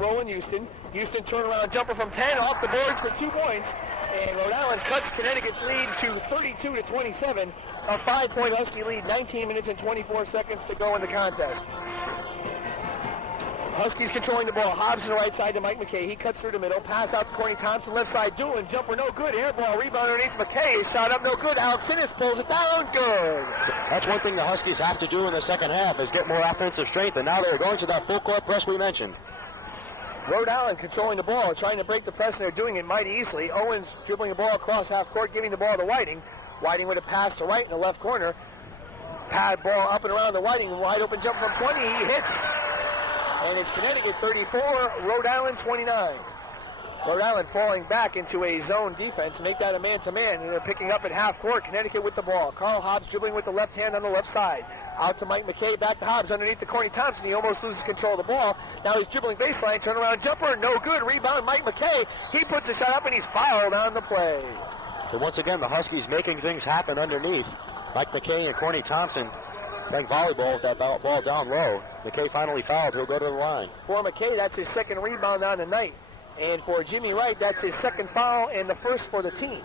Roland Houston. Houston turnaround jumper from 10 off the boards for 2 points. And Rhode Island cuts Connecticut's lead to 32-27. A 5-point Husky lead, 19 minutes and 24 seconds to go in the contest. Huskies controlling the ball. Hobbs on the right side to Mike McKay. He cuts through the middle. Pass out to Corny Thompson. Left side, Doolin. Jumper no good. Air ball. Rebound underneath McKay. Shot up no good. Alex Innes pulls it down. Good. That's one thing the Huskies have to do in the second half is get more offensive strength. And now they're going to that full court press we mentioned. Rhode Island controlling the ball, trying to break the press, and they're doing it mighty easily. Owens dribbling the ball across half court, giving the ball to Whiting. Whiting with a pass to Wright in the left corner. Pad ball up and around the Whiting. Wide open jump from 20. He hits. And it's Connecticut 34, Rhode Island 29. Rhode Island falling back into a zone defense, make that a man-to-man, and they're picking up at half court. Connecticut with the ball. Carl Hobbs dribbling with the left hand on the left side. Out to Mike McKay, back to Hobbs underneath the Corny Thompson. He almost loses control of the ball. Now he's dribbling baseline, turnaround jumper, no good. Rebound, Mike McKay. He puts a shot up and he's fouled on the play. So once again, the Huskies making things happen underneath. Mike McKay and Corny Thompson playing volleyball with that ball down low. McKay finally fouled. He'll go to the line. For McKay, that's his second rebound on the night. And for Jimmy Wright, that's his second foul and the first for the team.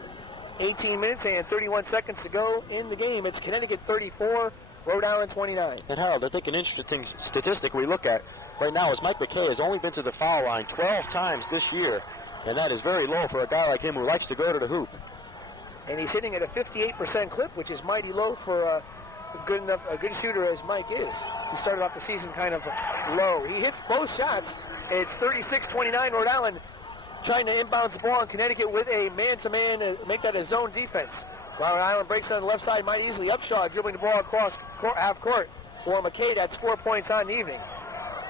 18 minutes and 31 seconds to go in the game. It's Connecticut 34, Rhode Island 29. And Harold, I think an interesting statistic we look at right now is Mike McKay has only been to the foul line 12 times this year. And that is very low for a guy like him who likes to go to the hoop. And he's hitting at a 58% clip, which is mighty low for a good shooter as Mike is. He started off the season kind of low. He hits both shots. It's 36-29 Rhode Island trying to inbounds the ball in Connecticut with a man-to-man, make that a zone defense. Rhode Island breaks on the left side mighty easily. Upshaw dribbling the ball across half court for McKay. That's 4 points on the evening.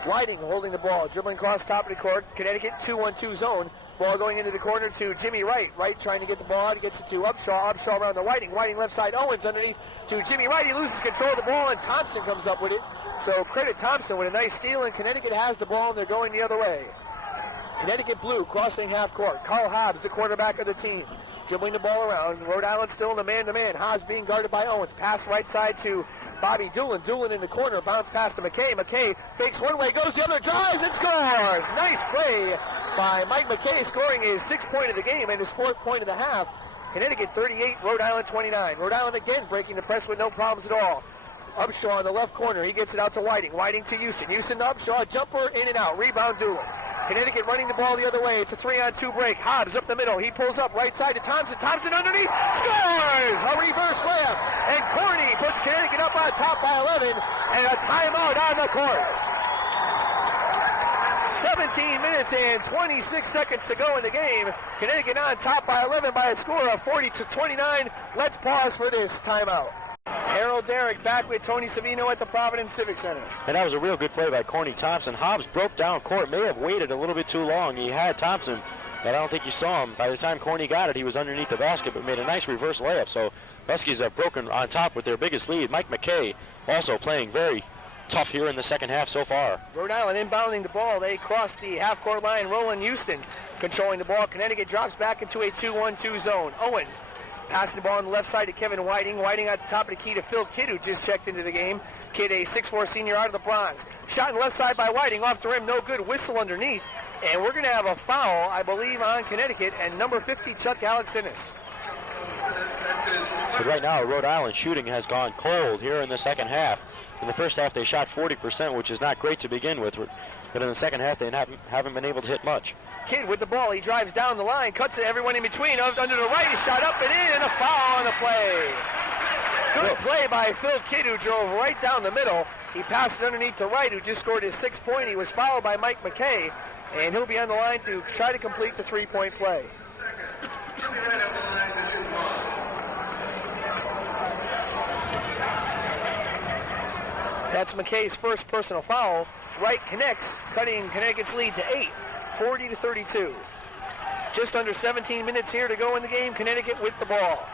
Whiting holding the ball, dribbling across top of the court. Connecticut 2-1-2 zone. Ball going into the corner to Jimmy Wright. Wright trying to get the ball out. He gets it to Upshaw. Upshaw around the Whiting. Whiting left side. Owens underneath to Jimmy Wright. He loses control of the ball, and Thompson comes up with it. So credit Thompson with a nice steal, and Connecticut has the ball, and they're going the other way. Connecticut blue crossing half court. Carl Hobbs, the quarterback of the team, dribbling the ball around. Rhode Island still in the man-to-man. Hobbs being guarded by Owens. Pass right side to Bobby Doolin. Doolin in the corner. Bounce pass to McKay. McKay fakes one way, goes the other, drives, and scores! Nice play by Mike McKay, scoring his 6th point of the game and his 4th point of the half. Connecticut 38, Rhode Island 29. Rhode Island again breaking the press with no problems at all. Upshaw in the left corner. He gets it out to Whiting. Whiting to Houston. Houston to Upshaw. Jumper in and out. Rebound Doolin. Connecticut running the ball the other way. It's a 3-on-2 break. Hobbs up the middle. He pulls up right side to Thompson. Thompson underneath. Scores! A reverse layup. And Corny puts Connecticut up on top by 11. And a timeout on the court. 17 minutes and 26 seconds to go in the game. Connecticut on top by 11 by a score of 40-29. Let's pause for this timeout. Harold Darak back with Tony Savino at the Providence Civic Center. And that was a real good play by Corny Thompson. Hobbs broke down court, may have waited a little bit too long. He had Thompson, but I don't think you saw him. By the time Corny got it, he was underneath the basket, but made a nice reverse layup. So Huskies have broken on top with their biggest lead. Mike McKay also playing very tough here in the second half so far. Rhode Island inbounding the ball. They cross the half-court line. Roland Houston controlling the ball. Connecticut drops back into a 2-1-2 zone. Owens passing the ball on the left side to Kevin Whiting. Whiting at the top of the key to Phil Kidd, who just checked into the game. Kidd, a 6'4 senior out of the Bronx. Shot on the left side by Whiting, off the rim, no good. Whistle underneath. And we're going to have a foul, I believe, on Connecticut, and number 50, Chuck Alex Innes. But right now, Rhode Island shooting has gone cold here in the second half. In the first half, they shot 40%, which is not great to begin with. But in the second half, they haven't been able to hit much. Kidd with the ball. He drives down the line, cuts it, everyone in between. Under the right, he shot up and in, and a foul on the play. Good play by Phil Kidd, who drove right down the middle. He passed it underneath the right, who just scored his 6th point. He was fouled by Mike McKay, and he'll be on the line to try to complete the 3-point play. That's McKay's first personal foul. Wright connects, cutting Connecticut's lead to 8, 40-32. Just under 17 minutes here to go in the game. Connecticut with the ball.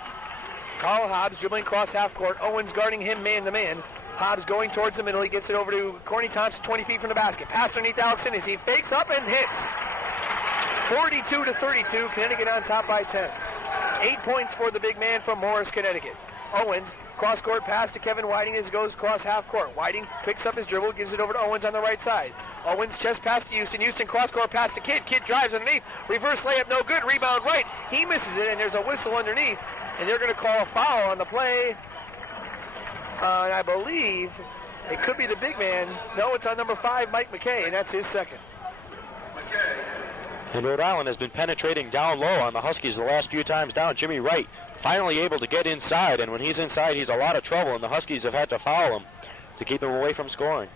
Carl Hobbs dribbling across half court. Owens guarding him man-to-man. Hobbs going towards the middle. He gets it over to Corny Thompson, 20 feet from the basket. Pass underneath Alex Innes. He fakes up and hits. 42-32. Connecticut on top by 10. 8 points for the big man from Morris, Connecticut. Owens, cross-court pass to Kevin Whiting as he goes across half court. Whiting picks up his dribble, gives it over to Owens on the right side. Owens chest pass to Houston. Houston cross-court pass to Kidd. Kidd drives underneath. Reverse layup, no good. Rebound right. He misses it, and there's a whistle underneath. And they're going to call a foul on the play. And I believe it could be the big man. No, it's on number 5, Mike McKay, and that's his second. And Rhode Island has been penetrating down low on the Huskies the last few times down. Jimmy Wright finally able to get inside, and when he's inside, he's a lot of trouble, and the Huskies have had to foul him to keep him away from scoring.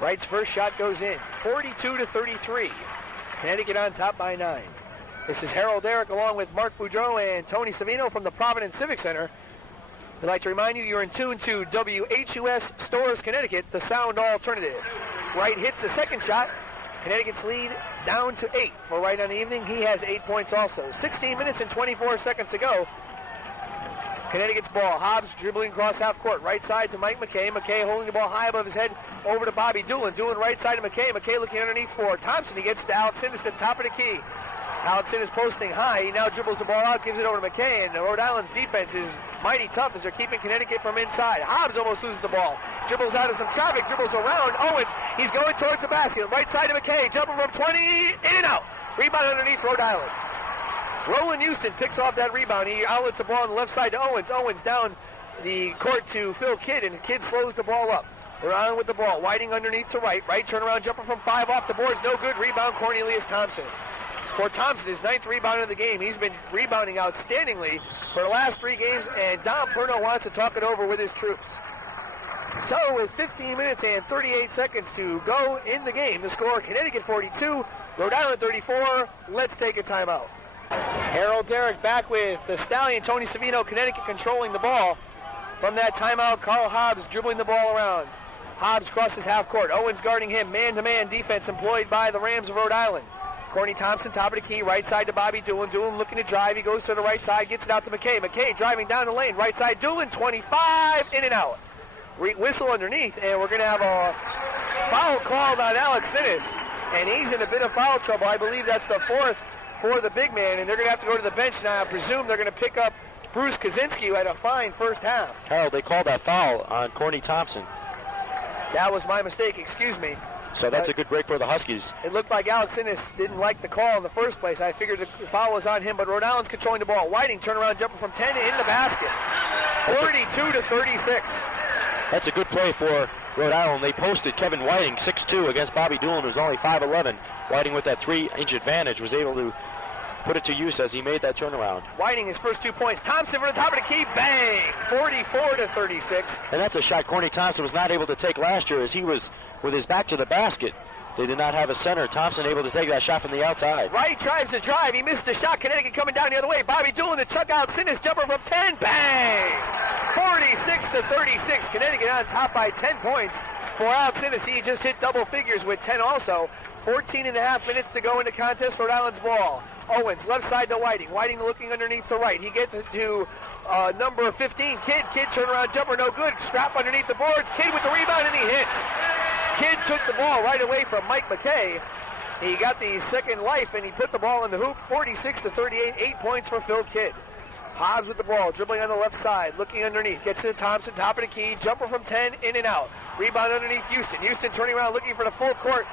Wright's first shot goes in, 42-33. Connecticut on top by 9. This is Harold Darak along with Mark Boudreau and Tony Savino from the Providence Civic Center. We'd like to remind you you're in tune to WHUS Stores, Connecticut, the sound alternative. Wright hits the second shot. Connecticut's lead down to 8 for Wright on the evening. He has 8 points also. 16 minutes and 24 seconds to go. Connecticut's ball. Hobbs dribbling across half court. Right side to Mike McKay. McKay holding the ball high above his head over to Bobby Doolin. Doolin right side to McKay. McKay looking underneath for Thompson. He gets to Alex Innes at the top of the key. Alex Innes posting high. He now dribbles the ball out, gives it over to McKay. And Rhode Island's defense is mighty tough as they're keeping Connecticut from inside. Hobbs almost loses the ball. Dribbles out of some traffic. Dribbles around. Owens. He's going towards the basket. Right side to McKay. Jumping from 20. In and out. Rebound underneath Rhode Island. Roland Houston picks off that rebound. He outlets the ball on the left side to Owens. Owens down the court to Phil Kidd, and Kidd slows the ball up. Rhode Island with the ball. Whiting underneath to Wright. Right turnaround jumper from 5 off the boards. No good. Rebound Cornelius Thompson. For Thompson, his 9th rebound of the game. He's been rebounding outstandingly for the last 3 games, and Don Perno wants to talk it over with his troops. So with 15 minutes and 38 seconds to go in the game, the score, Connecticut 42, Rhode Island 34. Let's take a timeout. Harold Darak back with the Stallion, Tony Savino, Connecticut controlling the ball. From that timeout, Carl Hobbs dribbling the ball around. Hobbs crosses half court. Owens guarding him. Man-to-man defense employed by the Rams of Rhode Island. Corny Thompson, top of the key, right side to Bobby Doolin. Doolin looking to drive. He goes to the right side, gets it out to McKay. McKay driving down the lane. Right side, Doolin, 25, in and out. Whistle underneath, and we're going to have a foul called on Alex Innes. And he's in a bit of foul trouble. I believe that's the 4th for the big man, and they're going to have to go to the bench now. I presume they're going to pick up Bruce Kaczynski, who had a fine first half. Harold, they called that foul on Corny Thompson. That was my mistake, excuse me. So that's a good break for the Huskies. It looked like Alex Innes didn't like the call in the first place. I figured the foul was on him, but Rhode Island's controlling the ball. Whiting turnaround jumper from 10 in the basket. 42-36. That's a good play for Rhode Island. They posted Kevin Whiting 6'2" against Bobby Doolin, who's only 5'11". Whiting with that 3-inch advantage was able to put it to use as he made that turnaround. Whiting, his first 2 points. Thompson for the top of the key. Bang! 44-36. And that's a shot Corny Thompson was not able to take last year as he was with his back to the basket. They did not have a center. Thompson able to take that shot from the outside. Wright tries to drive. He missed the shot. Connecticut coming down the other way. Bobby Doolin to chuck out. Sinnis jumper from 10. Bang! 46-36. Connecticut on top by 10 points. For Alex Innes, he just hit double figures with 10 also. 14 and a half minutes to go in the contest. Rhode Island's ball. Owens, left side to Whiting. Whiting looking underneath to right. He gets it to number 15, Kidd. Kidd turnaround jumper, no good. Scrap underneath the boards. Kidd with the rebound, and he hits. Kidd took the ball right away from Mike McKay. He got the second life, and he put the ball in the hoop. 46-38, 8 points for Phil Kidd. Hobbs with the ball, dribbling on the left side, looking underneath. Gets to Thompson, top of the key. Jumper from 10, in and out. Rebound underneath Houston. Houston turning around, looking for the full court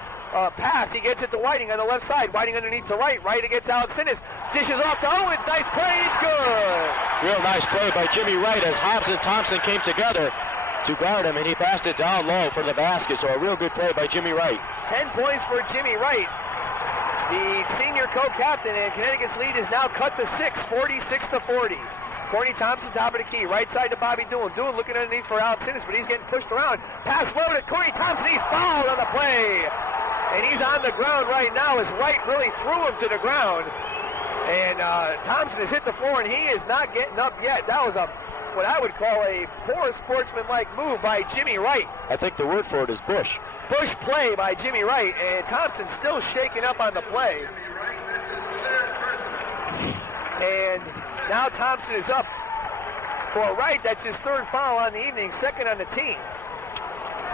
pass. He gets it to Whiting on the left side. Whiting underneath to right. Right against Alex Innes. Dishes off to Owens. Nice play. It's good. Real nice play by Jimmy Wright as Hobbs and Thompson came together to guard him, and he passed it down low for the basket. So a real good play by Jimmy Wright. 10 points for Jimmy Wright, the senior co-captain, and Connecticut's lead is now cut to 6, 46-40. Corny Thompson, top of the key. Right side to Bobby Doolin. Doolin looking underneath for Alex Innes, but he's getting pushed around. Pass low to Corny Thompson. He's fouled on the play. And he's on the ground right now as Wright really threw him to the ground. And Thompson has hit the floor, and he is not getting up yet. That was what I would call a poor sportsman-like move by Jimmy Wright. I think the word for it is Bush. Bush play by Jimmy Wright, and Thompson still shaking up on the play. And now Thompson is up for Wright. That's his third foul on the evening, second on the team.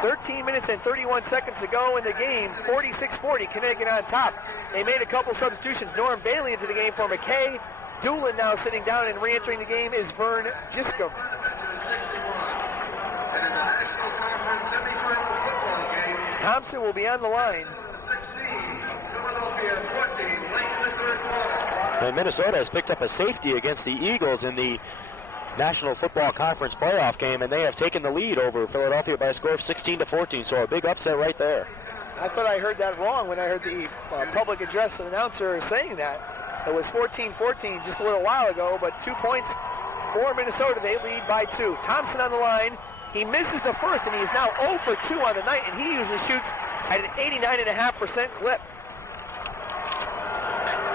13 minutes and 31 seconds to go in the game. 46-40, Connecticut on top. They made a couple substitutions. Norm Bailey into the game for McKay. Doolin now sitting down, and re-entering the game is Vern Giscombe. Thompson will be on the line. And Minnesota has picked up a safety against the Eagles in the National Football Conference playoff game, and they have taken the lead over Philadelphia by a score of 16-14, so a big upset right there. I thought I heard that wrong when I heard the public address announcer saying that. It was 14-14 just a little while ago, but 2 points for Minnesota. They lead by 2. Thompson on the line. He misses the first, and he is now 0 for 2 on the night, and he usually shoots at an 89.5% clip.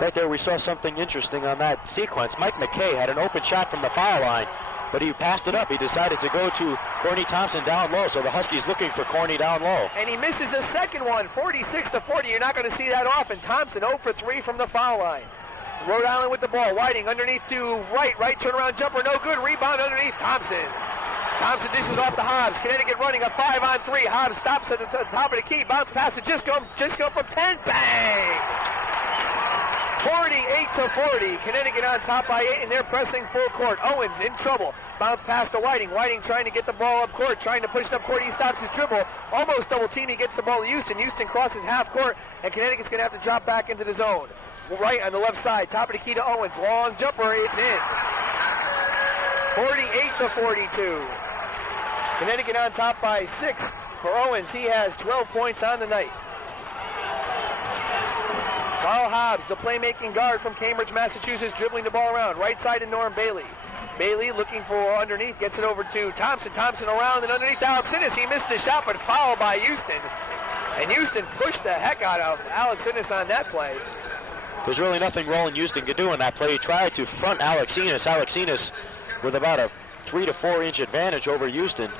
Right there, we saw something interesting on that sequence. Mike McKay had an open shot from the foul line, but he passed it up. He decided to go to Corny Thompson down low, so the Huskies looking for Corny down low. And he misses the second one, 46-40. You're not going to see that often. Thompson 0 for 3 from the foul line. Rhode Island with the ball. Whiting underneath to right. Right turnaround jumper, no good. Rebound underneath Thompson. Thompson dishes off to Hobbs. Connecticut running a 5-on-3. Hobbs stops at the top of the key. Bounce pass to Giscombe. Giscombe from 10. Bang! 48-40. Connecticut on top by 8, and they're pressing full court. Owens in trouble. Bounce pass to Whiting. Whiting trying to get the ball up court, trying to push it up court. He stops his dribble. Almost double team. He gets the ball to Houston. Houston crosses half court, and Connecticut's going to have to drop back into the zone. Right on the left side. Top of the key to Owens. Long jumper. It's in. 48-42. Connecticut on top by 6 for Owens. He has 12 points on the night. Carl Hobbs, the playmaking guard from Cambridge, Massachusetts, dribbling the ball around. Right side to Norm Bailey. Bailey looking for underneath, gets it over to Thompson. Thompson around and underneath Alex Innes. He missed the shot, but fouled by Houston. And Houston pushed the heck out of Alex Innes on that play. There's really nothing Roland Houston could do on that play. He tried to front Alex Innes. Alex Innes with about a 3 to 4 inch advantage over Houston.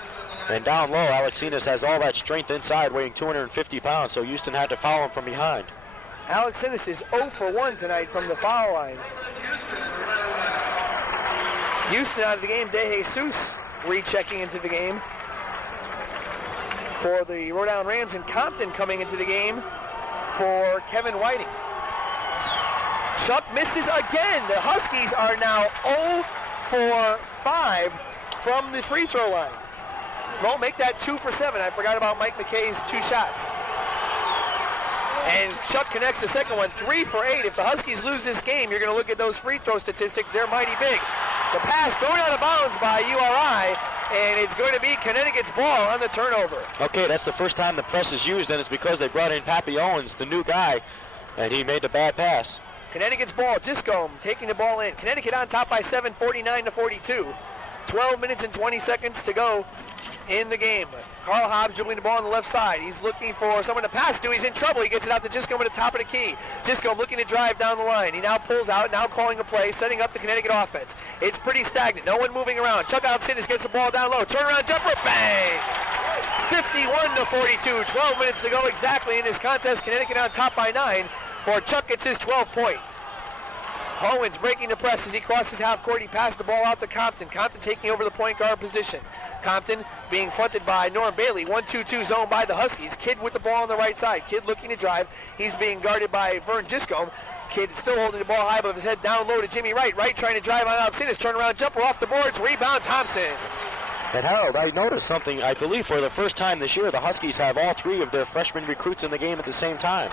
And down low, Alex Innes has all that strength inside, weighing 250 pounds, so Houston had to foul him from behind. Alex Innes is 0 for 1 tonight from the foul line. Houston out of the game. De Jesus rechecking into the game for the Rhode Island Rams, and Compton coming into the game for Kevin Whiting. Chuck misses again. The Huskies are now 0 for 5 from the free throw line. Well, make that 2 for 7. I forgot about Mike McKay's 2 shots. And Chuck connects the second one, 3 for 8. If the Huskies lose this game, you're going to look at those free throw statistics. They're mighty big. The pass thrown out of bounds by URI, and it's going to be Connecticut's ball on the turnover. Okay, that's the first time the press is used, and it's because they brought in Pappy Owens, the new guy, and he made the bad pass. Connecticut's ball, Giscombe taking the ball in. Connecticut on top by 7, 49-42. 12 minutes and 20 seconds to go in the game. Carl Hobbs dribbling the ball on the left side. He's looking for someone to pass to. He's in trouble. He gets it out to Giscombe at the top of the key. Giscombe looking to drive down the line. He now pulls out, now calling a play, setting up the Connecticut offense. It's pretty stagnant. No one moving around. Chuck Alexander gets the ball down low. Turnaround jumper. Bang! 51-42. 12 minutes to go exactly in this contest. Connecticut on top by 9. For Chuck, it's his 12th point. Owens breaking the press as he crosses half court. He passed the ball out to Compton. Compton taking over the point guard position. Compton being fronted by Norm Bailey. 1-2-2 zone by the Huskies. Kidd with the ball on the right side. Kidd looking to drive. He's being guarded by Vern Giscombe. Kidd still holding the ball high above his head. Down low to Jimmy Wright. Wright trying to drive on Alex Innes. Turnaround jumper off the boards. Rebound Thompson. And Harold, I noticed something. I believe for the first time this year, the Huskies have all 3 of their freshman recruits in the game at the same time.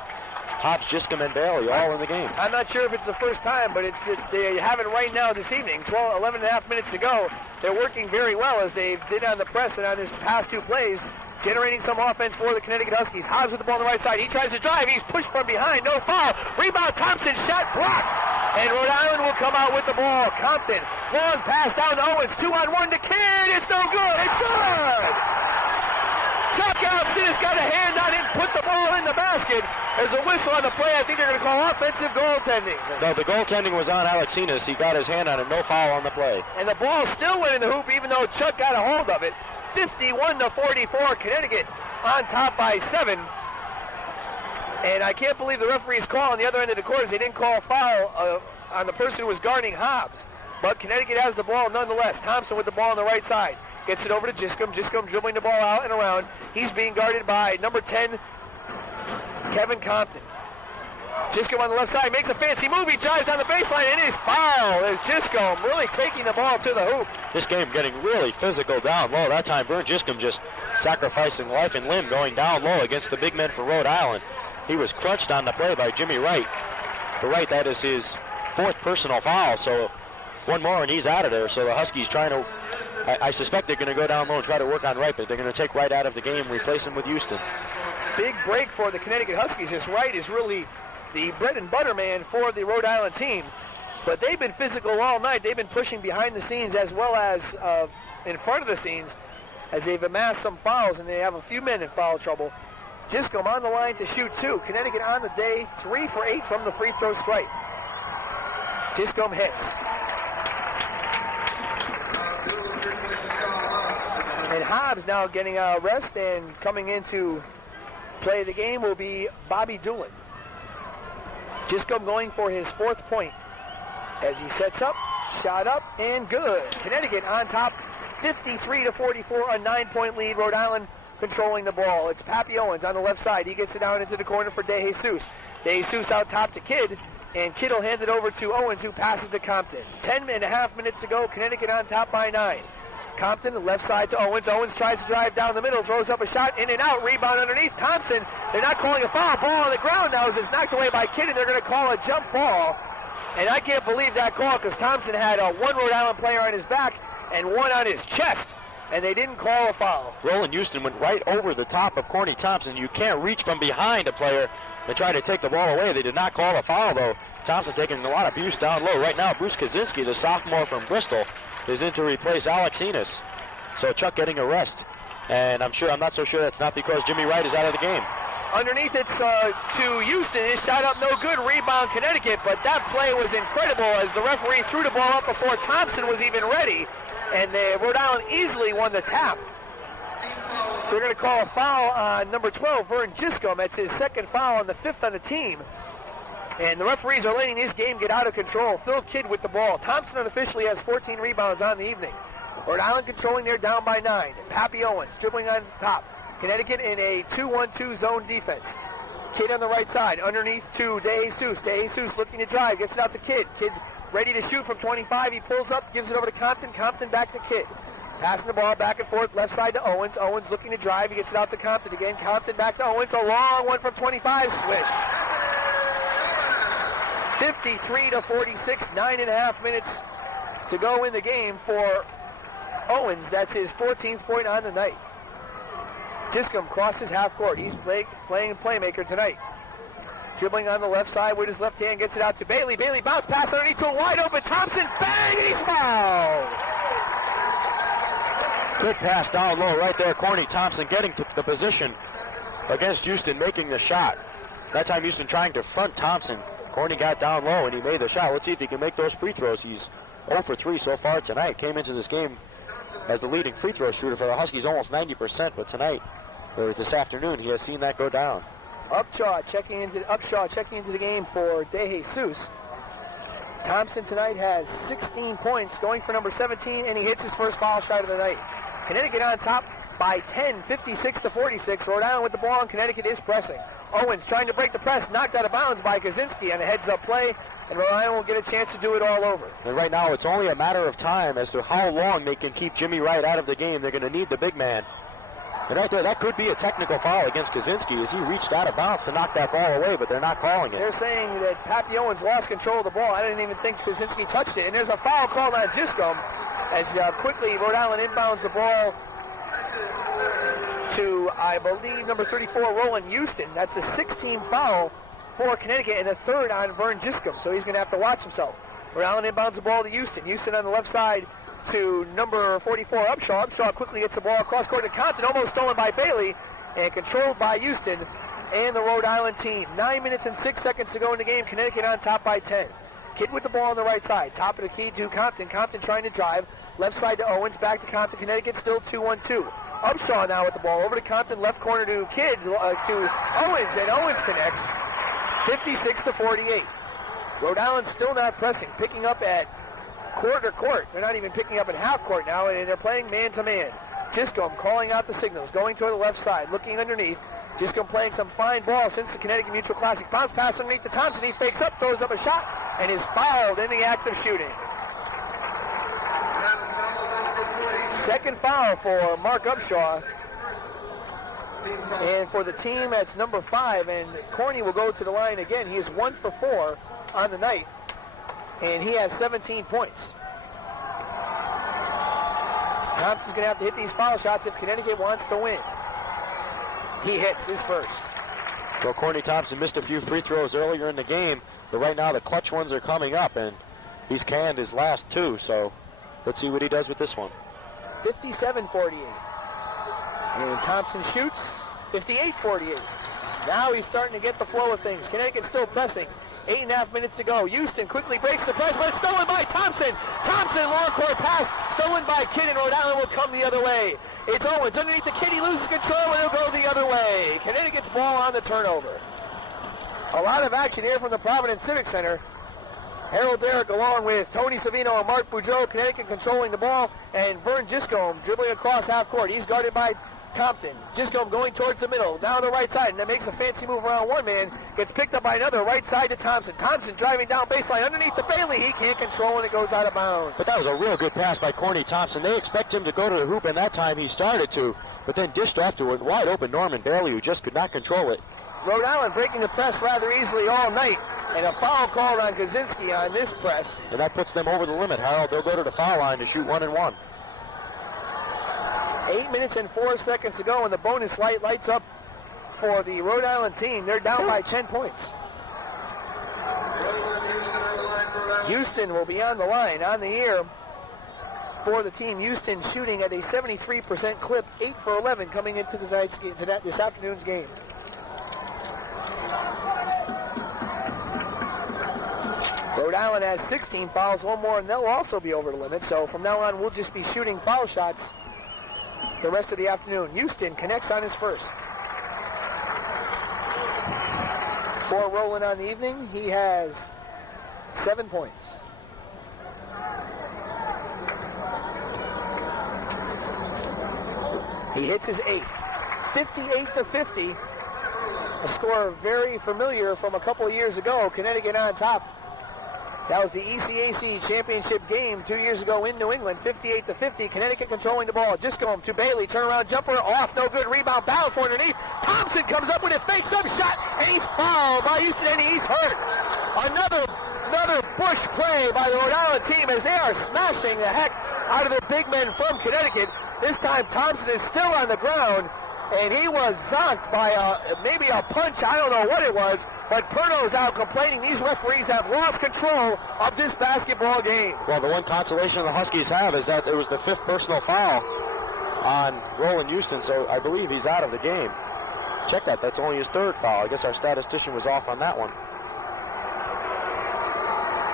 Hobbs, Giscombe, and Bailey all in the game. I'm not sure if it's the first time, but they have it right now this evening. 11 and a half minutes to go. They're working very well as they did on the press and on his past 2 plays, generating some offense for the Connecticut Huskies. Hobbs with the ball on the right side. He tries to drive. He's pushed from behind. No foul. Rebound Thompson. Shot blocked. And Rhode Island will come out with the ball. Compton. Long pass down to Owens. 2-on-1 to Kidd. It's no good. It's good. Chuck Alexander has got a hand on it, put the ball in the basket. There's a whistle on the play. I think they're going to call offensive goaltending. No, the goaltending was on Alex Innes. He got his hand on it. No foul on the play. And the ball still went in the hoop, even though Chuck got a hold of it. 51-44. Connecticut on top by 7. And I can't believe the referee's call on the other end of the court is they didn't call a foul on the person who was guarding Hobbs. But Connecticut has the ball nonetheless. Thompson with the ball on the right side. Gets it over to Giscombe. Giscombe dribbling the ball out and around. He's being guarded by number 10, Kevin Compton. Giscombe on the left side makes a fancy move. He drives on the baseline and is foul. There's Giscombe really taking the ball to the hoop. This game getting really physical down low. That time, Vern Giscombe just sacrificing life and limb going down low against the big men for Rhode Island. He was crunched on the play by Jimmy Wright. For Wright, that is his 4th personal foul, so one more and he's out of there. So the Huskies trying to, I suspect they're going to go down low and try to work on Wright, but they're going to take Wright out of the game, replace him with Houston. Big break for the Connecticut Huskies, as Wright is really the bread and butter man for the Rhode Island team. But they've been physical all night. They've been pushing behind the scenes as well as in front of the scenes as they've amassed some fouls, and they have a few men in foul trouble. Giscombe on the line to shoot 2. Connecticut on the day, 3 for 8 from the free throw stripe. Giscombe hits. And Hobbs now getting a rest, and coming into play of the game will be Bobby Doolin. Giscombe going for his 4th point as he sets up, shot up, and good. Connecticut on top, 53-44, a 9-point lead. Rhode Island controlling the ball. It's Pappy Owens on the left side. He gets it down into the corner for DeJesus. DeJesus out top to Kidd, and Kidd will hand it over to Owens, who passes to Compton. 10.5 minutes to go. Connecticut on top by 9. Compton, left side to Owens. Owens tries to drive down the middle, throws up a shot, in and out, rebound underneath. Thompson, they're not calling a foul. Ball on the ground now as it's knocked away by Kidd, and they're going to call a jump ball. And I can't believe that call, because Thompson had one Rhode Island player on his back and one on his chest, and they didn't call a foul. Roland Houston went right over the top of Corny Thompson. You can't reach from behind a player and try to take the ball away. They did not call a foul, though. Thompson taking a lot of abuse down low. Right now, Bruce Kaczynski, the sophomore from Bristol, is in to replace Alex Enos. So Chuck getting a rest. And I'm not so sure that's not because Jimmy Wright is out of the game. Underneath it's to Houston. His shot up no good. Rebound Connecticut, but that play was incredible as the referee threw the ball up before Thompson was even ready. And Rhode Island easily won the tap. They're going to call a foul on number 12, Vern Giscombe. That's his 2nd foul and the 5th on the team. And the referees are letting this game get out of control. Phil Kidd with the ball. Thompson unofficially has 14 rebounds on the evening. Rhode Island controlling there down by 9. Pappy Owens dribbling on top. Connecticut in a 2-1-2 zone defense. Kidd on the right side. Underneath to DeJesus. DeJesus looking to drive. Gets it out to Kidd. Kidd ready to shoot from 25. He pulls up, gives it over to Compton. Compton back to Kidd. Passing the ball back and forth, left side to Owens. Owens looking to drive. He gets it out to Compton again. Compton back to Owens. A long one from 25. Swish. 53-46. 9.5 minutes to go in the game for Owens. That's his 14th point on the night. Giscombe crosses half court. He's playing playmaker tonight. Dribbling on the left side with his left hand, gets it out to Bailey. Bailey bounce pass underneath to a wide open Thompson. Bang, and he's fouled. Good pass down low right there. Corny Thompson getting to the position against Houston, making the shot. That time Houston trying to front Thompson. Corny got down low and he made the shot. Let's see if he can make those free throws. He's 0 for 3 so far tonight. Came into this game as the leading free throw shooter for the Huskies, almost 90%, but tonight, or this afternoon, he has seen that go down. Upshaw checking into the game for DeJesus. Thompson tonight has 16 points, going for number 17, and he hits his first foul shot of the night. Connecticut on top by 10, 56-46. Rhode Island with the ball, and Connecticut is pressing. Owens trying to break the press, knocked out of bounds by Kaczynski on a heads-up play, and Rhode Island will get a chance to do it all over. And right now, it's only a matter of time as to how long they can keep Jimmy Wright out of the game. They're going to need the big man. And right there, that could be a technical foul against Kaczynski as he reached out of bounds to knock that ball away, but they're not calling it. They're saying that Pappy Owens lost control of the ball. I didn't even think Kaczynski touched it. And there's a foul called on Giscombe as quickly Rhode Island inbounds the ball to, I believe, number 34, Roland Houston. That's a 16 foul for Connecticut and a 3rd on Vern Giscombe, so he's going to have to watch himself. Rhode Island inbounds the ball to Houston. Houston on the left side to number 44, Upshaw. Upshaw quickly gets the ball across court to Compton, almost stolen by Bailey and controlled by Houston and the Rhode Island team. 9 minutes and 6 seconds to go in the game. Connecticut on top by 10. Kidd with the ball on the right side. Top of the key to Compton. Compton trying to drive. Left side to Owens. Back to Compton. Connecticut still 2-1-2. Upshaw now with the ball. Over to Compton. Left corner to Kidd. To Owens. And Owens connects. 56-48. Rhode Island still not pressing. Picking up at quarter court. They're not even picking up at half court now, and they're playing man-to-man. Giscombe calling out the signals. Going toward the left side. Looking underneath. Giscombe playing some fine ball since the Connecticut Mutual Classic. Bounce pass underneath to Thompson. He fakes up, throws up a shot, and is fouled in the act of shooting. Second foul for Mark Upshaw. And for the team, that's number 5, and Corny will go to the line again. He is 1 for 4 on the night, and he has 17 points. Thompson's going to have to hit these foul shots if Connecticut wants to win. He hits his first. Well, Corny Thompson missed a few free throws earlier in the game, but right now the clutch ones are coming up, and he's canned his last 2, so let's see what he does with this one. 57-48. And Thompson shoots 58-48. Now he's starting to get the flow of things. Connecticut still pressing. 8.5 minutes to go. Houston quickly breaks the press, but it's stolen by Thompson. Thompson, long court pass, stolen by Kidd, and Rhode Island will come the other way. It's Owens underneath the Kidd. He loses control, and he'll go the other way. Connecticut's ball on the turnover. A lot of action here from the Providence Civic Center. Harold Darak along with Tony Savino and Mark Boudreau. Connecticut controlling the ball, and Vern Giscombe dribbling across half court. He's guarded by Compton. Giscombe going towards the middle, now the right side, and then makes a fancy move around one man, gets picked up by another, right side to Thompson. Thompson driving down baseline underneath the Bailey. He can't control, and it goes out of bounds. But that was a real good pass by Corny Thompson. They expect him to go to the hoop, and that time he started to, but then dished off to a wide open Norman Bailey, who just could not control it. Rhode Island breaking the press rather easily all night, and a foul called on Kaczynski on this press. And that puts them over the limit, Harold. They'll go to the foul line to shoot 1-and-1. 8 minutes and 4 seconds to go, and the bonus light lights up for the Rhode Island team. They're down by 10 points. Houston will be on the line, on the air for the team. Houston shooting at a 73% clip, 8 for 11 coming into tonight's game, this afternoon's game. Rhode Island has 16 fouls, one more, and they'll also be over the limit. So from now on, we'll just be shooting foul shots the rest of the afternoon. Houston connects on his first. For Rowland on the evening, he has 7 points. He hits his 8th. 58-50. A score very familiar from a couple of years ago. Connecticut on top. That was the ECAC championship game 2 years ago in New England, 58-50. Connecticut controlling the ball. Discombe to Bailey, turnaround jumper, off, no good, rebound, battle for underneath. Thompson comes up with a fakes up shot, and he's fouled by Houston, and he's hurt. Another Bush play by the Rhode Island team as they are smashing the heck out of the big men from Connecticut. This time Thompson is still on the ground, and he was zonked by maybe a punch. I don't know what it was, but Perno's out complaining. These referees have lost control of this basketball game. Well, the one consolation the Huskies have is that it was the 5th personal foul on Roland Houston, so I believe he's out of the game. Check that. That's only his 3rd foul. I guess our statistician was off on that one.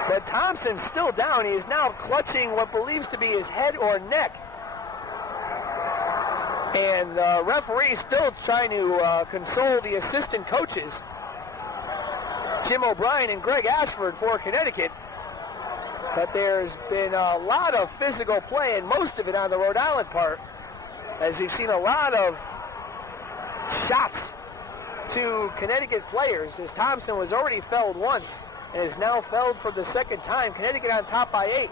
But Thompson's still down. He is now clutching what believes to be his head or neck. And the referee still trying to console the assistant coaches, Jim O'Brien and Greg Ashford for Connecticut. But there's been a lot of physical play, and most of it on the Rhode Island part, as we've seen a lot of shots to Connecticut players, as Thompson was already fouled once and is now fouled for the 2nd time. Connecticut on top by 8.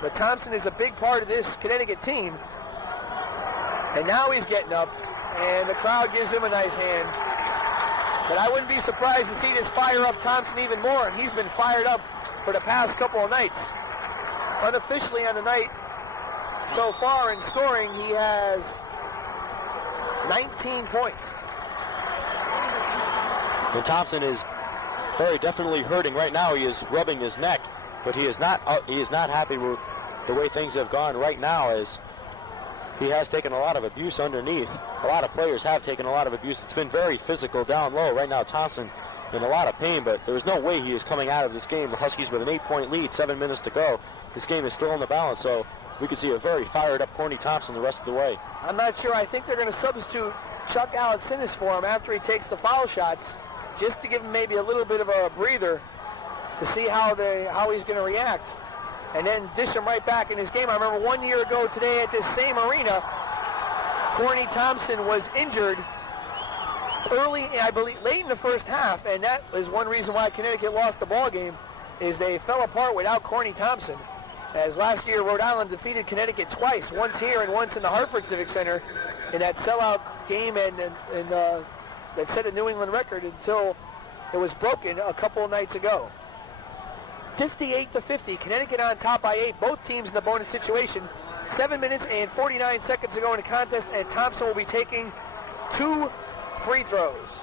But Thompson is a big part of this Connecticut team. And now he's getting up, and the crowd gives him a nice hand. But I wouldn't be surprised to see this fire up Thompson even more, and he's been fired up for the past couple of nights. Unofficially on the night so far in scoring, he has 19 points. And Thompson is very definitely hurting right now. He is rubbing his neck, but he is not happy with the way things have gone right now, as he has taken a lot of abuse underneath. A lot of players have taken a lot of abuse. It's been very physical down low. Right now, Thompson in a lot of pain, but there's no way he is coming out of this game. The Huskies with an 8-point lead, 7 minutes to go. This game is still in the balance, so we could see a very fired up Corny Thompson the rest of the way. I'm not sure. I think they're going to substitute Chuck Alexinis for him after he takes the foul shots, just to give him maybe a little bit of a breather to see how he's going to react, and then dish him right back in his game. I remember 1 year ago today at this same arena, Corny Thompson was injured early, I believe, late in the first half, and that was one reason why Connecticut lost the ball game, is they fell apart without Corny Thompson. As last year, Rhode Island defeated Connecticut twice, once here and once in the Hartford Civic Center. in that sellout game and that set a New England record until it was broken a couple of nights ago. 58-50, Connecticut on top by 8. Both teams in the bonus situation. 7 minutes and 49 seconds to go in the contest, and Thompson will be taking 2 free throws.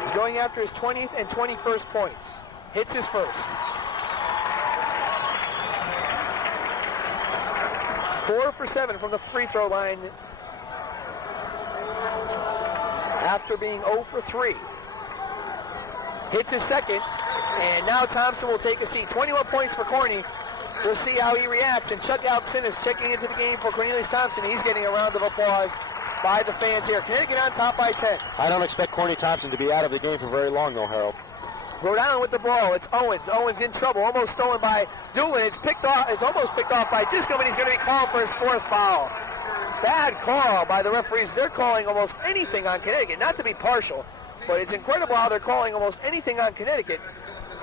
He's going after his 20th and 21st points. Hits his first. 4 for 7 from the free throw line after being 0 for 3. Hits his second, and now Thompson will take a seat. 21 points for Corny. We'll see how he reacts. And Chuck Alexander checking into the game for Cornelius Thompson. He's getting a round of applause by the fans here. Connecticut on top by 10. I don't expect Corny Thompson to be out of the game for very long, though, Harold. Rhode Island with the ball. It's Owens. Owens in trouble. Almost stolen by Doolin. It's picked off. It's almost picked off by Giscombe, and he's going to be called for his 4th foul. Bad call by the referees. They're calling almost anything on Connecticut. Not to be partial, but it's incredible how they're calling almost anything on Connecticut.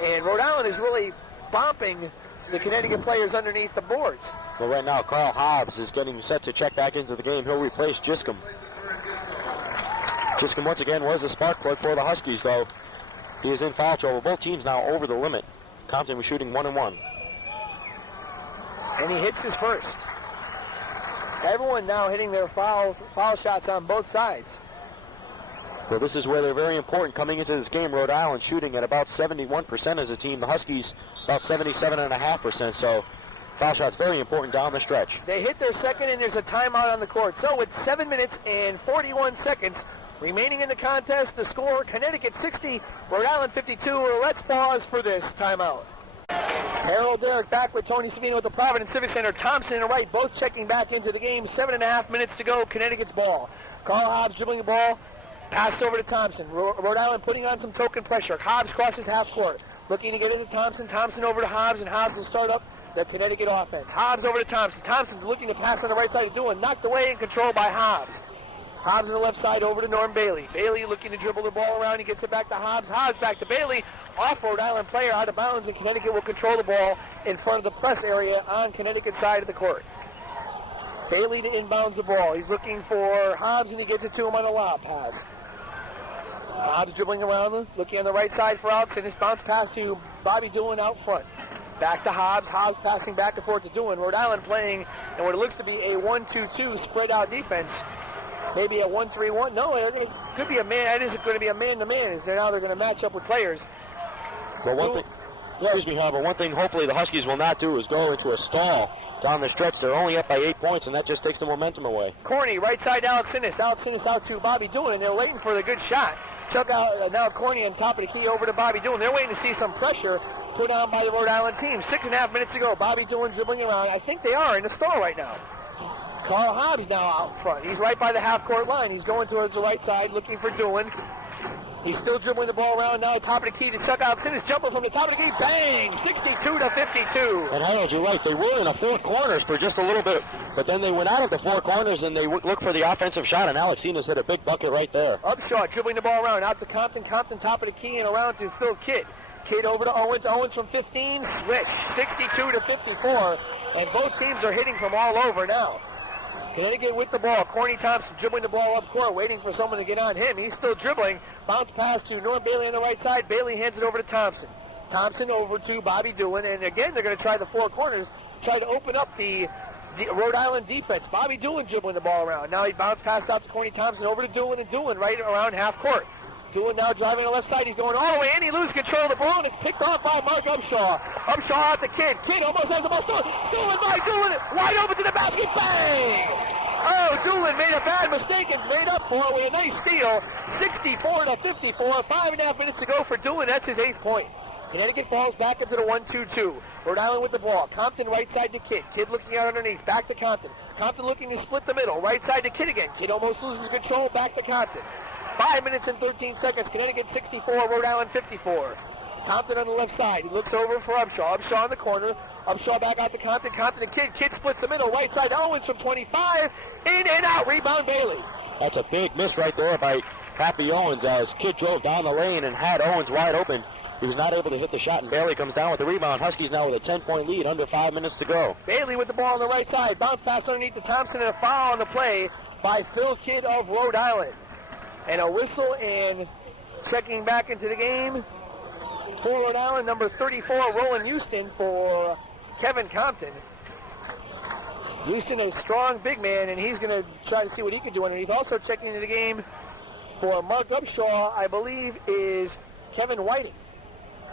And Rhode Island is really bumping the Connecticut players underneath the boards. Well, right now, Carl Hobbs is getting set to check back into the game. He'll replace Giscombe. Giscombe, once again, was the spark plug for the Huskies, though. He is in foul trouble. Both teams now over the limit. Compton was shooting 1-1. And he hits his first. Everyone now hitting their foul shots on both sides. Well, this is where they're very important coming into this game. Rhode Island shooting at about 71% as a team. The Huskies about 77.5%. So foul shots very important down the stretch. They hit their second, and there's a timeout on the court. So with 7 minutes and 41 seconds remaining in the contest, the score, Connecticut 60, Rhode Island 52. Let's pause for this timeout. Harold Darak back with Tony Savino at the Providence Civic Center. Thompson and Wright both checking back into the game. 7.5 minutes to go. Connecticut's ball. Carl Hobbs dribbling the ball. Pass over to Thompson. Rhode Island putting on some token pressure. Hobbs crosses half court. Looking to get into Thompson. Thompson over to Hobbs, and Hobbs will start up the Connecticut offense. Hobbs over to Thompson. Thompson looking to pass on the right side of Doolin. Knocked away and controlled by Hobbs. Hobbs on the left side over to Norm Bailey. Bailey looking to dribble the ball around. He gets it back to Hobbs. Hobbs back to Bailey. Off Rhode Island player out of bounds, and Connecticut will control the ball in front of the press area on Connecticut side of the court. Bailey to inbounds the ball. He's looking for Hobbs, and he gets it to him on a lob pass. Hobbs dribbling around, looking on the right side for Alex, and his bounce pass to Bobby Doolin out front. Back to Hobbs. Hobbs passing back and forth to Doolin. Rhode Island playing in what it looks to be a 1-2-2 spread out defense. Maybe a 1-3-1. No, it could be a man. That isn't going to be a man-to-man. They're going to match up with players. Well, one thing hopefully the Huskies will not do is go into a stall down the stretch. They're only up by 8 points, and that just takes the momentum away. Corny, right side to Alex Innes. Alex Innes out to Bobby Doolin, and they're waiting for the good shot. Chuck out, now Corny on top of the key over to Bobby Doolin. They're waiting to see some pressure put on by the Rhode Island team. 6.5 minutes to go. Bobby Doolin dribbling around. I think they are in the stall right now. Carl Hobbs now out front. He's right by the half-court line. He's going towards the right side, looking for Doolin. He's still dribbling the ball around now. Top of the key to Chuck Alexander's jumper from the top of the key. Bang! 62-52. And Harold, you're right. They were in the four corners for just a little bit, but then they went out of the four corners and they looked for the offensive shot, and Alex Innes hit a big bucket right there. Upshaw dribbling the ball around. Out to Compton. Compton top of the key and around to Phil Kidd. Kidd over to Owens. Owens from 15. Swish. 62-54. And both teams are hitting from all over now. Connecticut with the ball. Corny Thompson dribbling the ball up court, waiting for someone to get on him. He's still dribbling. Bounce pass to Norm Bailey on the right side. Bailey hands it over to Thompson. Thompson over to Bobby Doolin. And again, they're going to try the four corners, try to open up the Rhode Island defense. Bobby Doolin dribbling the ball around. Now he bounce pass out to Corny Thompson over to Doolin, and Doolin right around half court. Doolin now driving on the left side. He's going all the way in. He loses control of the ball, and it's picked off by Mark Upshaw. Upshaw out to Kidd. Kidd almost has the ball stolen. Stolen by Doolin. Wide open to the basket. Bang! Oh, Doolin made a bad mistake and made up for it with a nice steal. 64-54. 5.5 minutes to go for Doolin. That's his 8th point. Connecticut falls back into the 1-2-2. Rhode Island with the ball. Compton right side to Kidd. Kidd looking out underneath. Back to Compton. Compton looking to split the middle. Right side to Kidd again. Kidd almost loses control. Back to Compton. 5 minutes and 13 seconds. Connecticut 64, Rhode Island 54. Compton on the left side. He looks over for Upshaw. Upshaw in the corner. Upshaw back out to Compton. Compton to Kidd. Kidd splits the middle. Right side to Owens from 25. In and out. Rebound Bailey. That's a big miss right there by Happy Owens as Kidd drove down the lane and had Owens wide open. He was not able to hit the shot, and Bailey comes down with the rebound. Huskies now with a 10-point lead, under 5 minutes to go. Bailey with the ball on the right side. Bounce pass underneath to Thompson, and a foul on the play. by Phil Kidd of Rhode Island. And a whistle, and checking back into the game for Rhode Island, number 34, Roland Houston, for Kevin Compton. Houston is a strong big man, and he's going to try to see what he can do underneath. Also checking into the game for Mark Upshaw, I believe, is Kevin Whiting.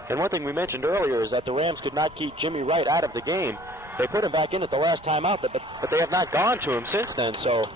And one thing we mentioned earlier is that the Rams could not keep Jimmy Wright out of the game. They put him back in at the last time out, but they have not gone to him since then. So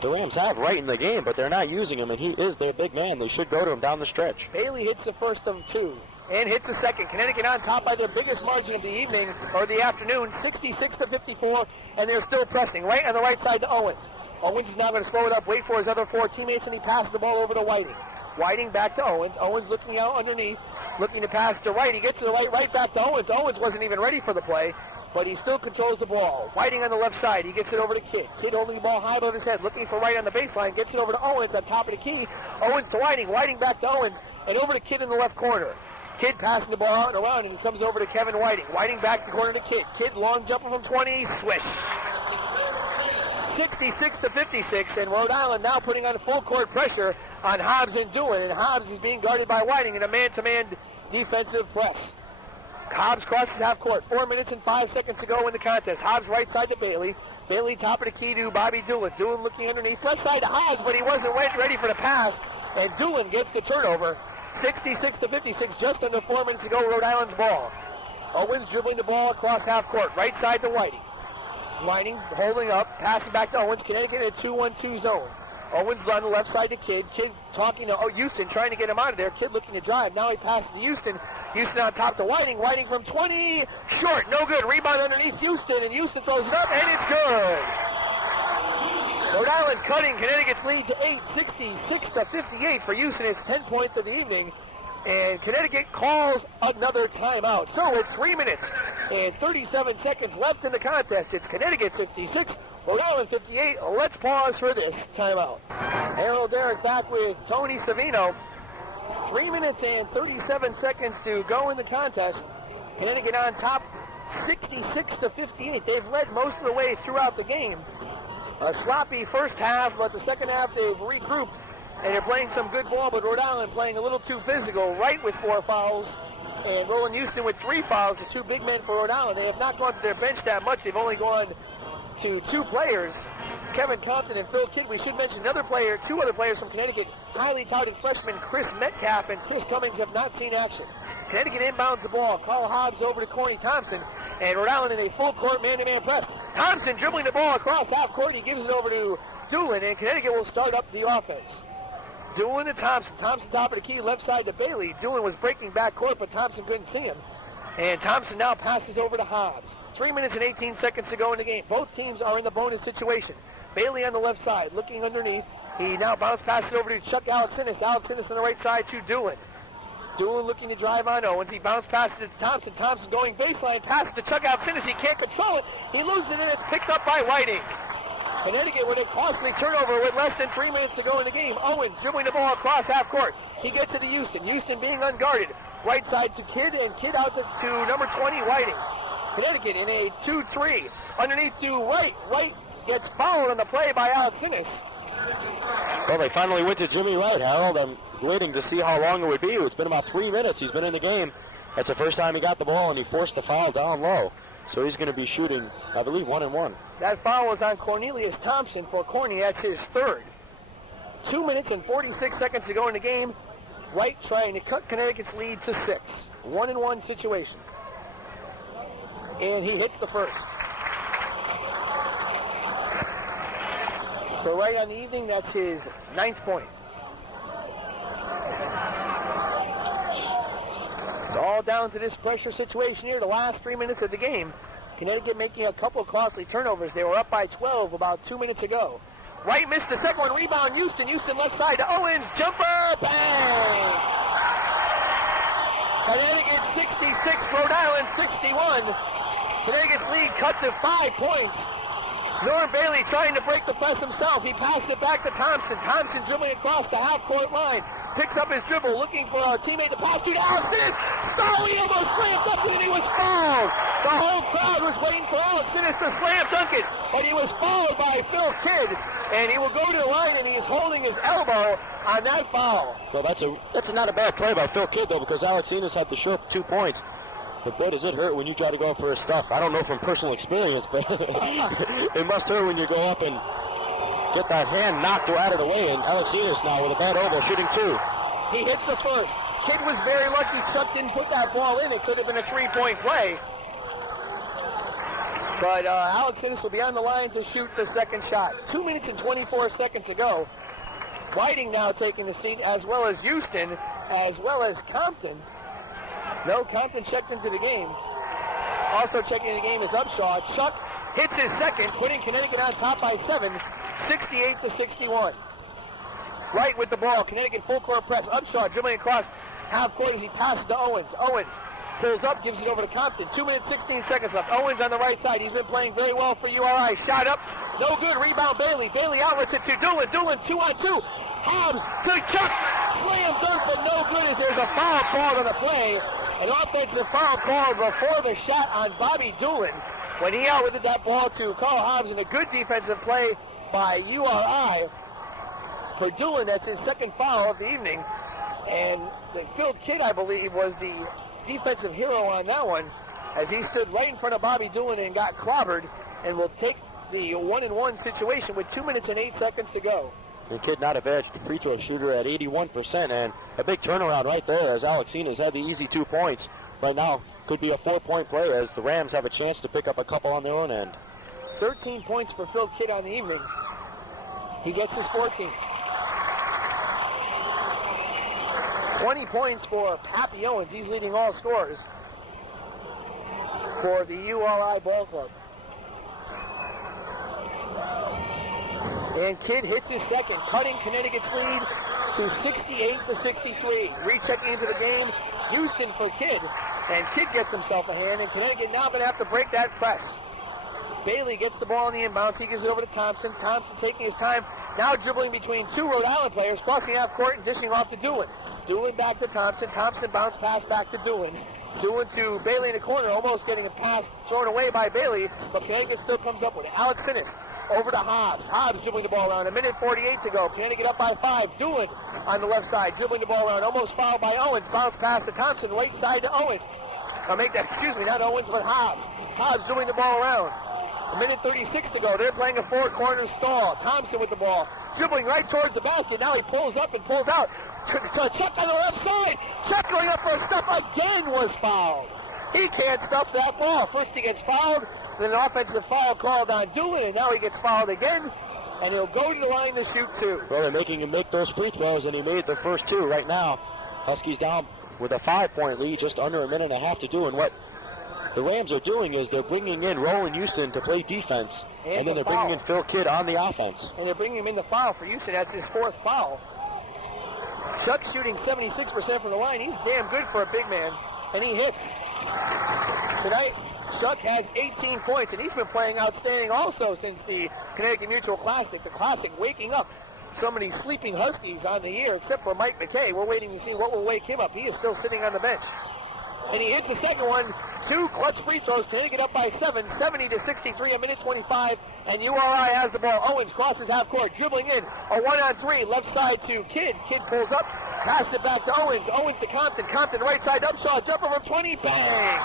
the Rams have Wright in the game, but they're not using him, and he is their big man. They should go to him down the stretch. Bailey hits the first of two and hits the second. Connecticut on top by their biggest margin of the evening, or the afternoon, 66-54, and they're still pressing right on the right side to Owens. Owens is now going to slow it up, wait for his other four teammates, and he passes the ball over to Whiting. Whiting back to Owens. Owens looking out underneath, looking to pass to Wright. He gets to the right back to Owens. Owens wasn't even ready for the play, but he still controls the ball. Whiting on the left side. He gets it over to Kidd. Kidd holding the ball high above his head, looking for Wright on the baseline. Gets it over to Owens on top of the key. Owens to Whiting. Whiting back to Owens, and over to Kidd in the left corner. Kidd passing the ball out and around, and he comes over to Kevin Whiting. Whiting back to corner to Kidd. Kidd long jumper from 20, swish. 66-56, and Rhode Island now putting on full court pressure on Hobbs and Doolin, and Hobbs is being guarded by Whiting in a man-to-man defensive press. Hobbs crosses half court. 4 minutes and 5 seconds to go in the contest. Hobbs right side to Bailey. Bailey top of the key to Bobby Doolin. Doolin looking underneath. Left side to Hobbs, but he wasn't ready for the pass, and Doolin gets the turnover. 66-56, just under 4 minutes to go, Rhode Island's ball. Owens dribbling the ball across half court, right side to Whiting. Whiting holding up, passing back to Owens. Connecticut in a 2-1-2 zone. Owens on the left side to Kidd. Kidd talking to Houston, trying to get him out of there. Kidd looking to drive. Now he passes to Houston. Houston on top to Whiting. Whiting from 20, short, no good. Rebound underneath Houston, and Houston throws it up, and it's good. Rhode Island cutting Connecticut's lead to 8, 66-58 for Houston. It's 10 points of the evening, and Connecticut calls another timeout. So with 3 minutes and 37 seconds left in the contest, it's Connecticut 66, Rhode Island 58. Let's pause for this timeout. Harold Darak back with Tony Savino. 3 minutes and 37 seconds to go in the contest. Connecticut on top, 66-58. They've led most of the way throughout the game. A sloppy first half, but the second half they've regrouped, and they're playing some good ball, but Rhode Island playing a little too physical. Wright with 4 fouls, and Roland Houston with 3 fouls, the two big men for Rhode Island. They have not gone to their bench that much. They've only gone to 2 players, Kevin Compton and Phil Kidd. We should mention two other players from Connecticut, highly touted freshmen Chris Metcalf and Chris Cummings have not seen action. Connecticut inbounds the ball. Carl Hobbs over to Corey Thompson, and Rhode Island in a full court man-to-man press. Thompson dribbling the ball across half court. He gives it over to Doolin, and Connecticut will start up the offense. Doolin to Thompson. Thompson top of the key, left side to Bailey. Doolin was breaking back court, but Thompson couldn't see him. And Thompson now passes over to Hobbs. 3 minutes and 18 seconds to go in the game. Both teams are in the bonus situation. Bailey on the left side, looking underneath. He now bounce passes over to Chuck Alexinis. Alexinis on the right side to Doolin. Doolin looking to drive on Owens. He bounce passes it to Thompson. Thompson going baseline, passes to Chuck Alexinis. He can't control it. He loses it, and it's picked up by Whiting. Connecticut with a costly turnover with less than 3 minutes to go in the game. Owens dribbling the ball across half court. He gets it to Houston. Houston being unguarded. Right side to Kidd, and Kidd out to number 20, Whiting. Connecticut in a 2-3. Underneath to Wright. Wright gets fouled on the play by Alexinis. Well, they finally went to Jimmy Wright, Harold. I'm waiting to see how long it would be. It's been about 3 minutes he's been in the game. That's the first time he got the ball, and he forced the foul down low. So he's going to be shooting, I believe, 1-1. That foul was on Cornelius Thompson for Corny. That's his third. 2 minutes and 46 seconds to go in the game. Wright trying to cut Connecticut's lead to 6. 1-1 situation. And he hits the first. For Wright on the evening, that's his 9th point. It's all down to this pressure situation here, the last 3 minutes of the game. Connecticut making a couple of costly turnovers. They were up by 12 about 2 minutes ago. Wright missed the second one. Rebound, Houston. Houston left side to Owens. Jumper, bang! Connecticut 66, Rhode Island 61. Connecticut's lead cut to 5 points. Norm Bailey trying to break the press himself. He passes it back to Thompson. Thompson dribbling across the half-court line. Picks up his dribble, looking for a teammate to pass to. Alex Innes! Sorry, almost slammed dunk it, and he was fouled. The whole crowd was waiting for Alex Innes to slam dunk it, but he was fouled by Phil Kidd, and he will go to the line, and he's holding his elbow on that foul. Well, that's not a bad play by Phil Kidd, though, because Alex Innes had to show up 2 points. But boy, does it hurt when you try to go for his stuff. I don't know from personal experience, but it must hurt when you go up and get that hand knocked out of the way. And Alex Innes now with a bad elbow, shooting 2. He hits the first. Kidd was very lucky Chuck didn't put that ball in. It could have been a 3-point play. But Alex Innes will be on the line to shoot the second shot. 2 minutes and 24 seconds to go. Whiting now taking the seat, as well as Houston, as well as Compton. No, Compton checked into the game. Also checking into the game is Upshaw. Chuck hits his second, putting Connecticut on top by 7, 68-61. Wright with the ball. Connecticut full court press. Upshaw dribbling across half court as he passes to Owens. Owens pulls up, gives it over to Compton. 2 minutes, 16 seconds left. Owens on the right side. He's been playing very well for URI. Shot up. No good. Rebound Bailey. Bailey outlets it to Doolin. Doolin 2-on-2. Hobbs to Chuck. Slam dunk, but no good as there's a foul called on the play. An offensive foul called before the shot on Bobby Doolin when he outwitted that ball to Carl Hobbs, and a good defensive play by URI for Doolin. That's his second foul of the evening. And Phil Kidd, I believe, was the defensive hero on that one as he stood right in front of Bobby Doolin and got clobbered, and will take the 1-and-1 situation with 2 minutes and 8 seconds to go. And Kidd not a bad free throw shooter at 81%, and a big turnaround right there as Alex Innes had the easy 2 points. Right now could be a 4-point play as the Rams have a chance to pick up a couple on their own end. 13 points for Phil Kidd on the evening. He gets his 14. 20 points for Pappy Owens. He's leading all scorers for the URI ball club. And Kidd hits his second, cutting Connecticut's lead to 68-63. Rechecking into the game, Houston for Kidd. And Kidd gets himself a hand, and Connecticut now going to have to break that press. Bailey gets the ball on the inbounds. He gives it over to Thompson. Thompson taking his time, now dribbling between 2 Rhode Island players, crossing half court and dishing off to Doolin. Doolin back to Thompson. Thompson bounce pass back to Doolin. Doolin to Bailey in the corner, almost getting a pass thrown away by Bailey, but Connecticut still comes up with it. Alex Innes over to Hobbs. Hobbs dribbling the ball around. 1:48 to go. Connecticut up by 5. Doolin on the left side, dribbling the ball around. Almost fouled by Owens. Bounce pass to Thompson, right side to Owens. Not Owens, but Hobbs. Hobbs dribbling the ball around. 1:36 to go. They're playing a 4-corner stall. Thompson with the ball, dribbling right towards the basket. Now he pulls up and pulls out. Chuck on the left side. Chuck going up for a stuff again was fouled. He can't stuff that ball. First he gets fouled, then an offensive foul called on Doolin, and now he gets fouled again, and he'll go to the line to shoot 2. Well, they're making him make those free throws, and he made the first 2 right now. Huskies down with a 5-point lead, just under a minute and a half to do, and what the Rams are doing is they're bringing in Roland Houston to play defense, and then they're bringing in Phil Kidd on the offense. And they're bringing him in the foul for Houston. That's his 4th foul. Chuck shooting 76% from the line. He's damn good for a big man, and he hits. Tonight, Chuck has 18 points, and he's been playing outstanding also since the Connecticut Mutual Classic. The Classic waking up so many sleeping Huskies on the year, except for Mike McKay. We're waiting to see what will wake him up. He is still sitting on the bench. And he hits the second one. 2 clutch free throws. Connecticut up by 7, 70-63, 1:25, and URI has the ball. Owens crosses half court, dribbling in. A 1-on-3, left side to Kidd. Kidd pulls up, passes it back to Owens. Owens to Compton. Compton right side Upshaw, jumper from 20, bang!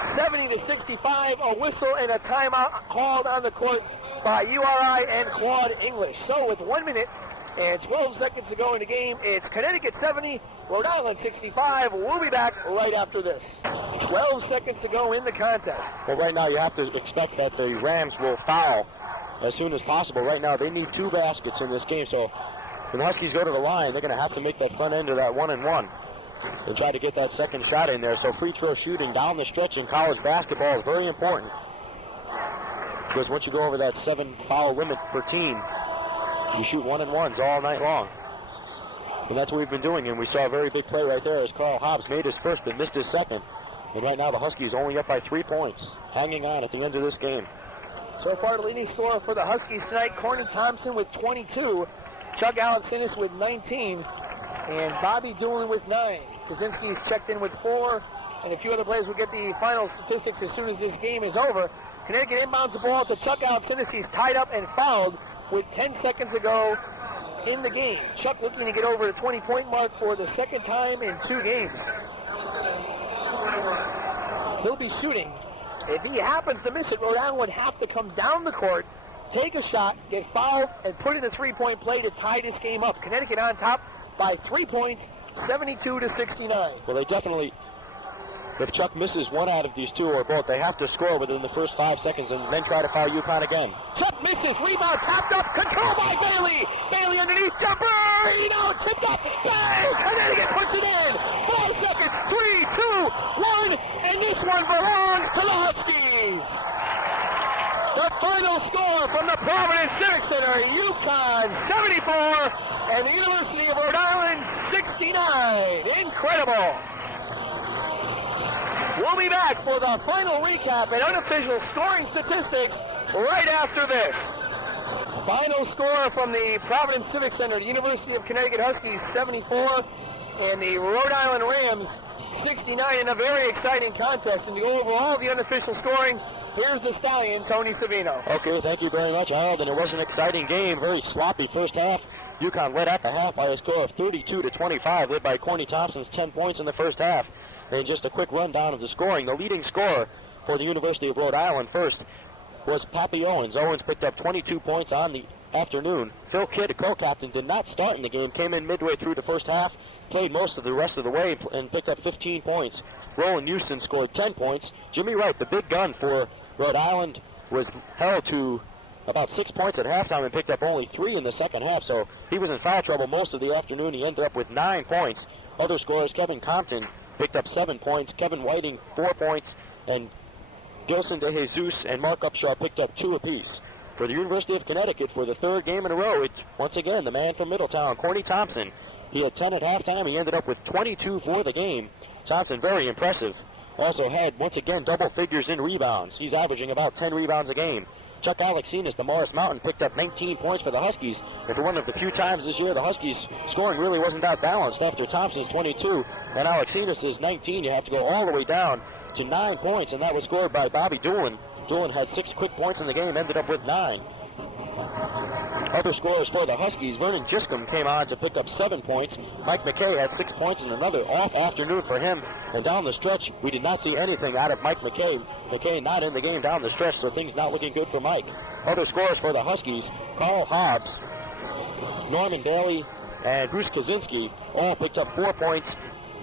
70-65, a whistle and a timeout called on the court by URI and Claude English. So with 1 minute and 12 seconds to go in the game, it's Connecticut 70, Rhode Island 65. We'll be back right after this. 12 seconds to go in the contest. Well, right now you have to expect that the Rams will foul as soon as possible. Right now they need 2 baskets in this game, so when the Huskies go to the line, they're going to have to make that front end of that 1-and-1 and try to get that second shot in there. So free throw shooting down the stretch in college basketball is very important, because once you go over that 7 foul limit per team, you shoot 1-and-1s all night long. And that's what we've been doing, and we saw a very big play right there as Carl Hobbs made his first but missed his second. And right now the Huskies only up by 3 points, hanging on at the end of this game. So far, the leading scorer for the Huskies tonight, Corny Thompson with 22, Chuck Alexinis with 19, and Bobby Doolin with 9. Kaczynski's checked in with 4, and a few other players will get the final statistics as soon as this game is over. Connecticut inbounds the ball to Chuck Alexinis. He's tied up and fouled with 10 seconds to go in the game. Chuck looking to get over the 20-point mark for the second time in 2 games. He'll be shooting. If he happens to miss it, Rhode Island would have to come down the court, take a shot, get fouled, and put in a 3-point play to tie this game up. Connecticut on top by 3 points, 72-69. Well, they definitely, if Chuck misses one out of these 2 or both, they have to score within the first 5 seconds and then try to foul UConn again. Chuck misses, rebound tapped up, control by Bailey. Bailey underneath, jumper, tipped up, bang, Connecticut puts it in. 4 seconds, 3, 2, 1, and this one belongs to the Huskies. The final score from the Providence Civic Center, UConn 74 and the University of Rhode Island 69. Incredible. We'll be back for the final recap and unofficial scoring statistics right after this. Final score from the Providence Civic Center, the University of Connecticut Huskies 74 and the Rhode Island Rams 69 in a very exciting contest. And to go over all the unofficial scoring, here's the Stallion, Tony Savino. Okay, thank you very much, Harold. And it was an exciting game, very sloppy first half. UConn led at the half by a score of 32-25, led by Corny Thompson's 10 points in the first half. And just a quick rundown of the scoring. The leading scorer for the University of Rhode Island first was Pappy Owens. Owens picked up 22 points on the afternoon. Phil Kidd, a co-captain, did not start in the game, came in midway through the first half, played most of the rest of the way, and picked up 15 points. Roland Houston scored 10 points. Jimmy Wright, the big gun for Rhode Island, was held to about 6 points at halftime and picked up only 3 in the second half, so he was in foul trouble most of the afternoon. He ended up with 9 points. Other scorers, Kevin Compton picked up 7 points, Kevin Whiting 4 points, and Gilson De Jesus and Mark Upshaw picked up 2 apiece. For the University of Connecticut, for the 3rd game in a row, it's once again the man from Middletown, Corny Thompson. He had 10 at halftime. He ended up with 22 for the game. Thompson, very impressive. Also had, once again, double figures in rebounds. He's averaging about 10 rebounds a game. Chuck Alexinis, the Morris Mountain, picked up 19 points for the Huskies. And for one of the few times this year, the Huskies scoring really wasn't that balanced. After Thompson's 22 and Alexinis' 19, you have to go all the way down to 9 points, and that was scored by Bobby Doolin. Doolin had 6 quick points in the game, ended up with 9. Other scorers for the Huskies, Vernon Giscombe came on to pick up 7 points. Mike McKay had 6 points in another off afternoon for him. And down the stretch, we did not see anything out of Mike McKay. McKay not in the game down the stretch, so things not looking good for Mike. Other scorers for the Huskies, Carl Hobbs, Norman Bailey, and Bruce Kaczynski all picked up 4 points.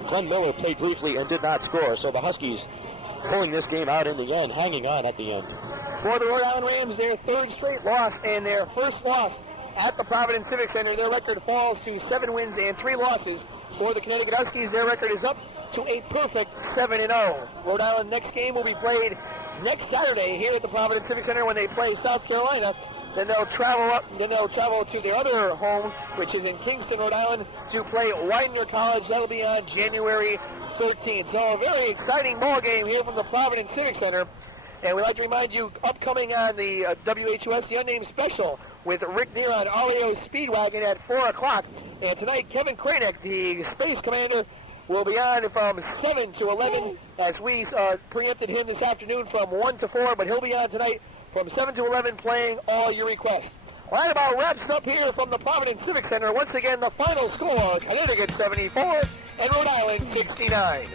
Glenn Miller played briefly and did not score, so the Huskies pulling this game out in the end, hanging on at the end. For the Rhode Island Rams, their 3rd straight loss and their first loss at the Providence Civic Center. Their record falls to 7 wins and 3 losses. For the Connecticut Huskies, their record is up to a perfect 7-0. Rhode Island next game will be played next Saturday here at the Providence Civic Center when they play South Carolina. Then they'll travel to their other home, which is in Kingston, Rhode Island, to play Widener College. That'll be on January 13th. So a very exciting ball game here from the Providence Civic Center. And we'd like to remind you, upcoming on the WHUS, the Unnamed Special with Rick Neer on REO Speedwagon at 4 o'clock. And tonight, Kevin Kranick, the Space Commander, will be on from 7 to 11, as we preempted him this afternoon from 1 to 4, but he'll be on tonight from 7 to 11 playing all your requests. Well, that about wraps up here from the Providence Civic Center. Once again, the final score, Connecticut 74 and Rhode Island 69.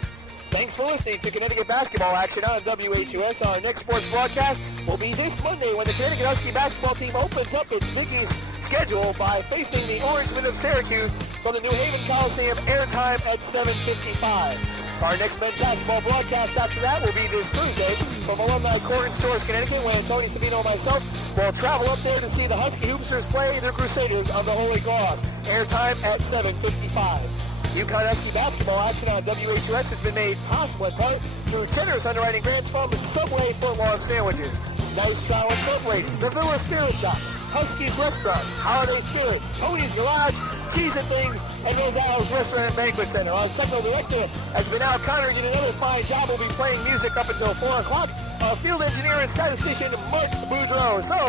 Thanks for listening to Connecticut basketball action on WHUS. Our next sports broadcast will be this Monday when the Connecticut Husky basketball team opens up its Big East schedule by facing the Orangemen of Syracuse from the New Haven Coliseum, airtime at 7:55. Our next men's basketball broadcast after that will be this Thursday from Alumni Court in Stores, Connecticut, when Tony Savino and myself will travel up there to see the Husky Hoopsters play the Crusaders on the Holy Cross. Airtime at 7:55. UConn Husky basketball action on WHUS has been made possible in part through generous underwriting grants from Subway footlong sandwiches, Nice Trial Incorporated, the Villa Spirit Shop, Husky's Restaurant, Holiday Spirits, Tony's Garage, cheese and things at Rhode Island's Restaurant and Banquet Center. Our technical director has been Al Conner, getting another fine job. We'll be playing music up until 4 o'clock. Our field engineer and statistician, Mark Boudreau. So,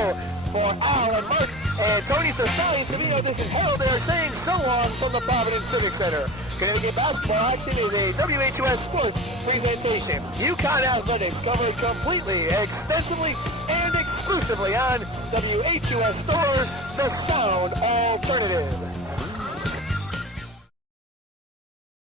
for Al and Mark and Tony Savino, this is Harold there saying so long from the Providence Civic Center. Connecticut basketball action is a WHUS Sports presentation. UCONN Athletics covered completely, extensively, and exclusively on WHUS Stores, the Sound Alternative.